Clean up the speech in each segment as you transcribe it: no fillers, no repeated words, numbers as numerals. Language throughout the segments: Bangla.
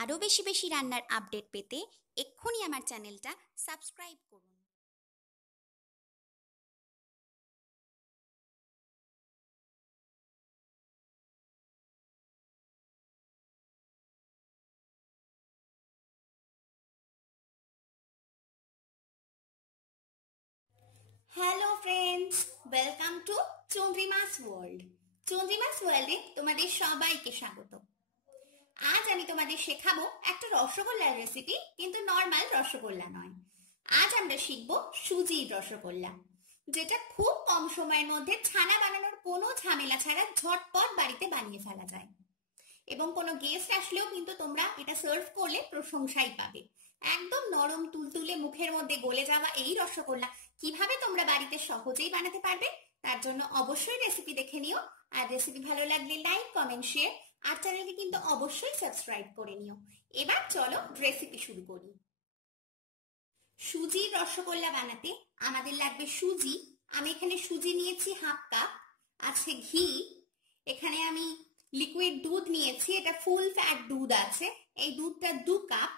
আরও বেশি বেশি রান্নার আপডেট পেতে এক্ষুনি আমার চ্যানেলটা সাবস্ক্রাইব করুন। Hello friends, welcome to Chandrima's world. Chandrima's ওয়ার্ল্ডে তোমাদের সবাইকে স্বাগত। আজ আমি তোমাদের শেখাবো একটা রসগোল্লার রেসিপি, কিন্তু নর্মাল রসগোল্লা নয়। আজ আমরা শিখবো সুজির রসগোল্লা, যেটা খুব কম সময়ের মধ্যে ছানা বানানোর কোনো ঝামেলা ছাড়া ঝটপট বাড়িতে বানিয়ে ফেলা যায়। এবং কোনো গেস্ট আসলেও কিন্তু তোমরা এটা সার্ভ করলে প্রশংসাই পাবে। একদম নরম তুলতুলে মুখের মধ্যে গলে যাওয়া এই রসগোল্লা কিভাবে তোমরা বাড়িতে সহজেই বানাতে পারবে, তার জন্য অবশ্যই রেসিপি দেখে নিও। আর রেসিপি ভালো লাগলে লাইক, কমেন্ট, শেয়ার আর চ্যানেলকে কিন্তু অবশ্যই সাবস্ক্রাইব করে নিও। এবার চলো রেসিপি শুরু করি। সুজির রসগোল্লা বানাতে আমাদের লাগবে সুজি। আমি এখানে সুজি নিয়েছি হাফ কাপ, আছে ঘি, এখানে আমি লিকুইড দুধ নিয়েছি, এটা ফুল ফ্যাট দুধ আছে, এই দুধটা 2 কাপ,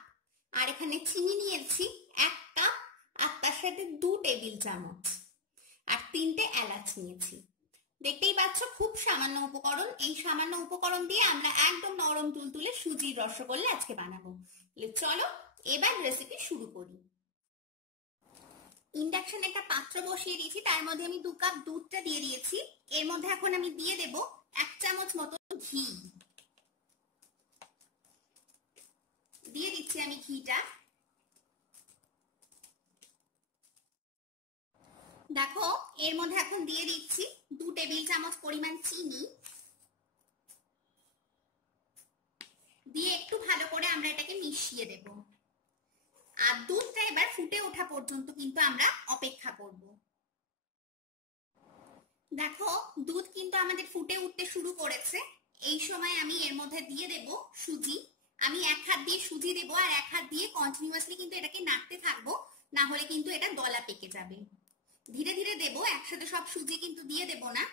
আর এখানে চিনি নিয়েছি 1 কাপ, আর তার সাথে 2 টেবিল চামচ, আর 3টে এলাচ নিয়েছি। দেখতেই পাচ্ছ খুব সামান্য উপকরণ। এই সামান্য উপকরণ দিয়ে আমরা একদম নরম তুলতুলে সুজির রসগোল্লা আজকে বানাবো। চলো এবার রেসিপি শুরু করি। ইন্ডাকশনে একটা পাত্র বসিয়ে দিয়েছি, তার মধ্যে আমি 2 কাপ দুধটা দিয়ে দিয়েছি। এর মধ্যে এখন আমি দিয়ে দেব 1 চামচ মতো ঘি। দিয়ে দিচ্ছি আমি ঘিটা। দেখো এর মধ্যে এখন দিয়ে দিচ্ছি 2 টেবিল চামচ পরিমাণ চিনি। দিয়ে একটু ভালো করে আমরা এটাকে মিশিয়ে দেব। আর দুধটা এবার ফুটে ওঠা পর্যন্ত কিন্তু আমরা অপেক্ষা করব। দেখো দুধ কিন্তু আমাদের ফুটে উঠতে শুরু করেছে। এই সময় আমি এর মধ্যে দিয়ে দেব সুজি। আমি 1 হাত দিয়ে সুজি দেব, আর 1 হাত দিয়ে কন্টিনিউয়াসলি কিন্তু এটাকে নাড়তে থাকবো, না হলে কিন্তু এটা দলা পেকে যাবে। ধীরে ধীরে দেব, একসাথে সব সুজি কিন্তু দিয়ে দেব না।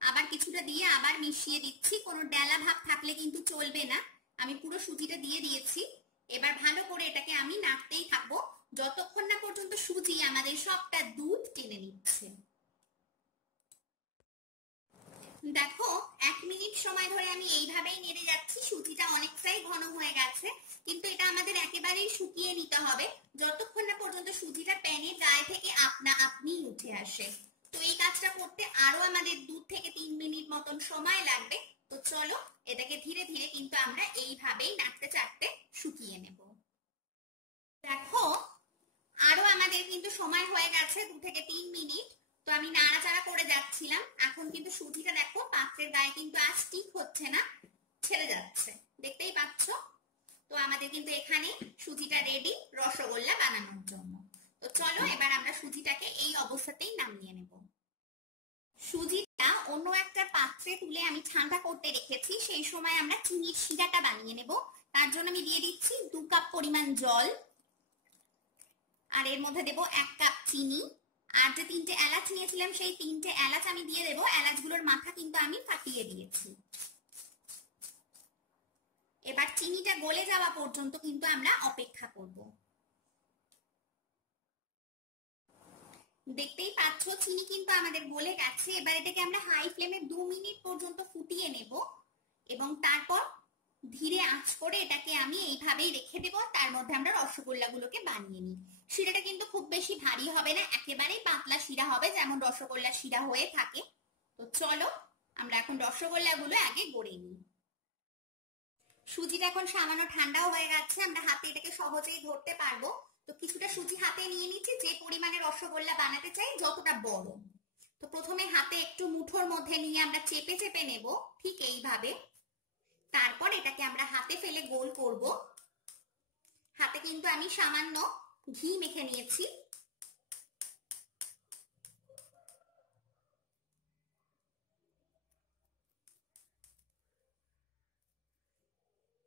আবার কিছুটা দিয়ে আবার মিশিয়ে দিচ্ছি, কোনো ডেলা ভাব থাকলে কিন্তু চলবে না। আমি পুরো সুজিটা দিয়ে দিয়েছি। এবার ভালো করে এটাকে আমি নাড়তেই থাকবো যতক্ষণ না পর্যন্ত সুজি আমাদের সবটা দুধ টেনে নিচ্ছে। দেখো 1 মিনিট সময় ধরে আমি এইভাবেই নেড়ে যাচ্ছি। সুজিটা অনেকটাই ঘন হয়ে গেছে, কিন্তু এটা আমাদের একেবারেই শুকিয়ে নিতে হবে যতক্ষণ না পর্যন্ত সুজিটা প্যানে গায়ে থেকে আপনা আপনি উঠে আসে। তো এই কাজটা করতে আরো আমাদের 2 থেকে 3 মিনিট মতন সময় লাগবে। তো চলো এটাকে ধীরে ধীরে কিন্তু আমরা এইভাবেই নাড়তে চাড়তে শুকিয়ে নেব। দেখো আরো আমাদের কিন্তু সময় হয়ে গেছে 2 থেকে 3 মিনিট। তো আমি নাড়াচাড়া করে যাচ্ছিলাম। এখন কিন্তু সুজিটা দেখো পাত্রের গায়ে কিন্তু আর স্টিক হচ্ছে না, ছেড়ে যাচ্ছে, দেখতেই পাচ্ছ। তো আমাদের কিন্তু এখানে সুজিটা রেডি রসগোল্লা বানানোর জন্য। তো চলো এবার আমরা সুজিটাকে এই অবস্থাতেই নামিয়ে নেব। সুজিটা অন্য একটা পাত্রে তুলে আমি ঠান্ডা করতে রেখেছি। সেই সময় আমরা চিনির শিরাটা বানিয়ে নেব। তার জন্য আমি দিয়ে দিচ্ছি 2 কাপ পরিমাণ জল, আর এর মধ্যে দেব 1 কাপ চিনি, আর যে 3টে এলাচ নিয়েছিলাম সেই 3টে এলাচ আমি দিয়ে দেব। এলাচগুলোর মাথা কিন্তু আমি ফাটিয়ে দিয়েছি। এবার চিনিটা গলে যাওয়া পর্যন্ত কিন্তু আমরা অপেক্ষা করব। দেখতেই পাচ্ছ চিনি কিন্তু আমাদের গলে গেছে। এবার এটাকে আমরা হাই ফ্লেমে 2 মিনিট পর্যন্ত ফুটিয়ে নেব, এবং তারপর ধীরে আঁচ করে এটাকে আমি এইভাবেই রেখে দেব। তার মধ্যে আমরা রসগোল্লাগুলোকে বানিয়ে নিই। শিরাটা কিন্তু খুব বেশি ভারী হবে না, একেবারেই পাতলা শিরা হবে, যেমন রসগোল্লা শিরা হয়ে থাকে। তো চলো আমরা এখন রসগোল্লাগুলো আগে গড়ে নিই। সুজিটা এখন সামান্য ঠান্ডাও হয়ে গেছে, আমরা হাতে এটাকে সহজেই ধরতে পারবো। তো কিছুটা সুজি হাতে নিয়ে নিচ্ছি, যে পরিমাণে রসগোল্লা বানাতে চাই যতটা বড়। তো প্রথমে হাতে একটু মুঠোর মধ্যে নিয়ে আমরা চেপে চেপে নেব, ঠিক এইভাবে। তারপর এটাকে আমরা হাতে ফেলে গোল করব। হাতে কিন্তু আমি সামান্য ঘি মেখে নিয়েছি।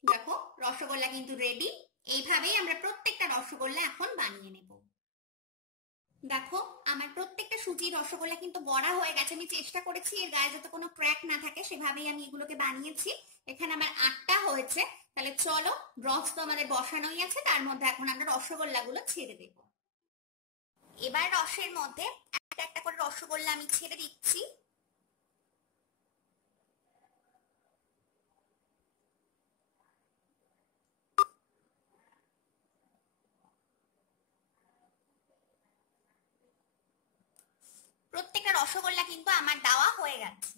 দেখো রসগোল্লা কিন্তু রেডি। এইভাবেই আমরা প্রত্যেকটা রসগোল্লা এখন বানিয়ে নেব। দেখো আমার প্রত্যেকটা সুজির রসগোল্লা কিন্তু বড়া হয়ে গেছে। আমি চেষ্টা করেছি এর গায়ে যাতে কোনো ক্র্যাক না থাকে, সেভাবেই আমি এগুলোকে বানিয়েছি। এখানে আমার 8টা হয়েছে। তাহলে চলো, রস তো আমাদের বসানোই আছে, তার মধ্যে এখন আমরা রসগোল্লা গুলো ছেড়ে দেব। এবার রসের মধ্যে একটা একটা করে রসগোল্লা আমি ছেড়ে দিচ্ছি। প্রত্যেকটা রসগোল্লা কিন্তু আমার দেওয়া হয়ে গেছে।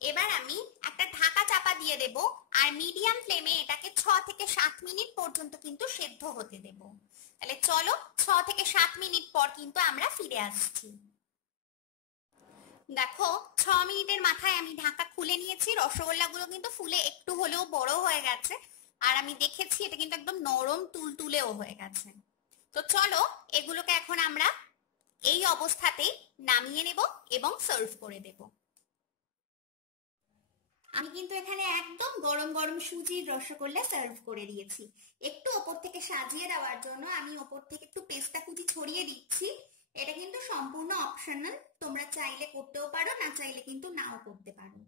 এবার আমি একটা ঢাকা চাপা দিয়ে দেব, আর মিডিয়াম ফ্লেমে এটাকে 6 থেকে 7 মিনিট পর্যন্ত কিন্তু সেদ্ধ হতে দেব। তাহলে চলো, 6 থেকে 7 মিনিট পর কিন্তু আমরা ফিরে আসছি। দেখো, 6 মিনিটের মাথায় আমি ঢাকা খুলে নিয়েছি। রসগোল্লাগুলো কিন্তু ফুলে একটু হলেও বড় হয়ে গেছে, আর আমি দেখেছি এটা কিন্তু একদম নরম তুলতুলেও হয়ে গেছে। তো চলো, এগুলোকে এখন আমরা এই অবস্থাতেই নামিয়ে নেব এবং সার্ভ করে দেব। আমি কিন্তু এখানে একদম গরম গরম সুজির রসগোল্লা সার্ভ করে দিয়েছি। একটু ওপর থেকে সাজিয়ে দেওয়ার জন্য আমি ওপর থেকে একটু পেস্তা কুচি ছড়িয়ে দিচ্ছি। এটা কিন্তু সম্পূর্ণ অপশনাল, তোমরা চাইলে করতেও পারো, না চাইলে কিন্তু নাও করতে পারো।